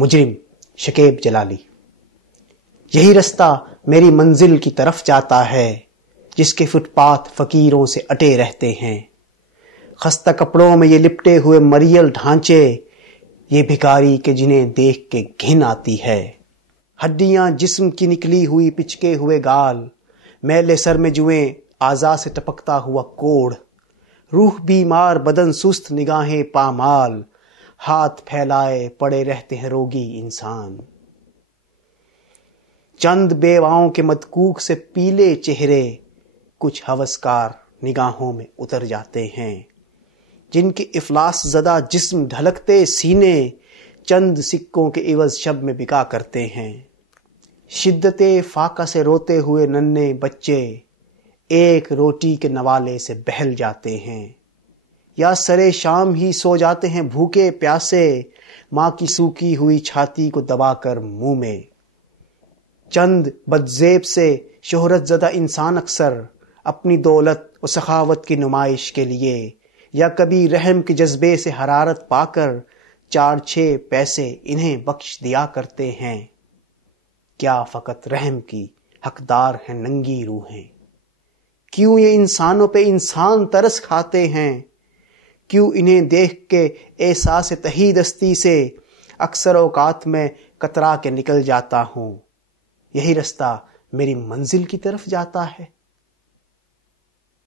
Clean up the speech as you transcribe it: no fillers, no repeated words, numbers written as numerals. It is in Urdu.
مجرم شکیب جلالی۔ یہی رستہ میری منزل کی طرف جاتا ہے، جس کے فٹ پاتھ فقیروں سے اٹے رہتے ہیں۔ خستہ کپڑوں میں یہ لپٹے ہوئے مریل ڈھانچے، یہ بھکاری کے جنہیں دیکھ کے گھن آتی ہے۔ ہڈیاں جسم کی نکلی ہوئی پچکے ہوئے گال، میلے سر میں جوئیں اعضاء سے ٹپکتا ہوا کوڑھ، روح بیمار بدن سست نگاہیں پامال، ہاتھ پھیلائے پڑے رہتے ہیں روگی انسان۔ چند بیواؤں کے مدکوک سے پیلے چہرے کچھ ہوسکار نگاہوں میں اتر جاتے ہیں، جن کے افلاس زدہ جسم ڈھلکتے سینے چند سکوں کے عوض شب میں بکا کرتے ہیں۔ شدت فاقہ سے روتے ہوئے ننھے بچے ایک روٹی کے نوالے سے بہل جاتے ہیں، یا سرے شام ہی سو جاتے ہیں بھوکے پیاسے، ماں کی سوکھی ہوئی چھاتی کو دبا کر منہ میں۔ چند بدزیب سے شہرت زدہ انسان اکثر اپنی دولت و سخاوت کی نمائش کے لیے یا کبھی رحم کے جذبے سے حرارت پا کر 4-6 پیسے انہیں بخش دیا کرتے ہیں۔ کیا فقط رحم کی حقدار ہیں ننگی روحیں؟ کیوں یہ انسانوں پہ انسان ترس کھاتے ہیں؟ کیوں انہیں دیکھ کے احساس تہی دستی سے اکثر اوقات میں کترا کے نکل جاتا ہوں؟ یہی رستہ میری منزل کی طرف جاتا ہے۔